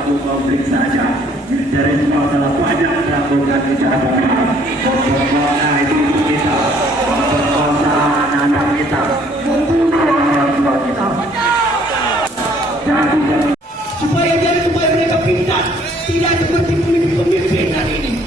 waktu publik saja. Dari semua telah banyak melakukan kejahatan, memperkosa ibu kita, memperkosa anak kita, membunuh orang tua kita. Supaya mereka pintar, tidak seperti pemimpin hari ini.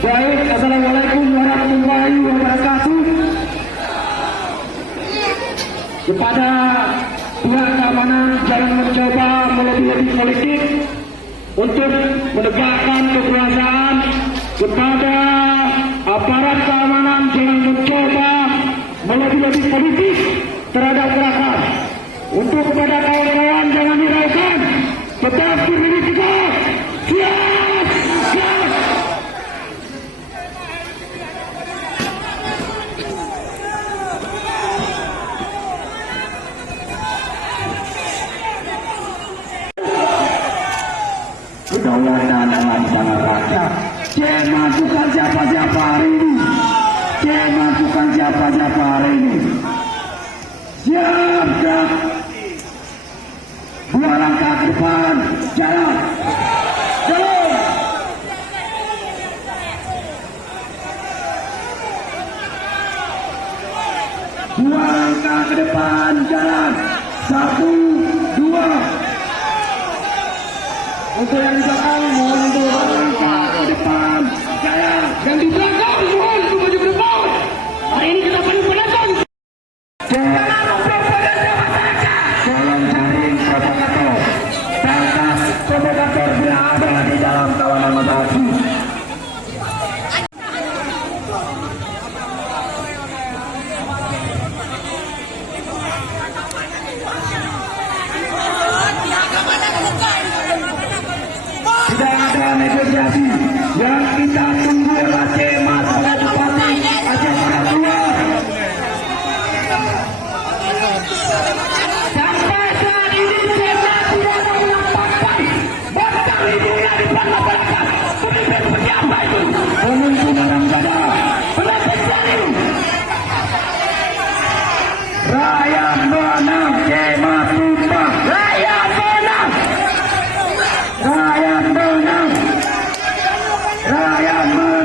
Baik, assalamualaikum warahmatullahi wabarakatuh. Kepada pihak keamanan jangan mencoba melebih-lebih politik untuk menegakkan kekuasaan. Kepada aparat keamanan jangan mencoba melebih-lebih politik terhadap gerakan. Untuk kepada kawan-kawan jangan hiraukan, tetap berdiri tegak. Siap, siap. Kedaulatan alam tanah rakyat. Jangan bukan siapa-siapa hari ini. Jangan bukan siapa-siapa hari ini. Siap, siap. Dua langkah ke depan, jalan. Jalan. Dua langkah ke depan, jalan. Satu, dua. Untuk yang di belakang, mohon untuk langkah ke depan, jalan. Yang di belakang, mohon untuk maju ke depan. Hari ini kita perlu penonton. Jangan memprovokasi masyarakat. Tolong cari provokator. Tangkap provokator bila ada di dalam kawanan masa aksi. Tidak ada negosiasi. Yang kita tunggu adalah cemas pada Bupati Aceh keluar. Sampai saat ini cemas tidak ada menampakkan batang ibunya di belakang. Pemimpin seperti apa itu? Pemimpin orang dada. Pemimpin serius. Rakyat menang, cemas tumpah. Rakyat menang. Rakyat menang. Rakyat menang.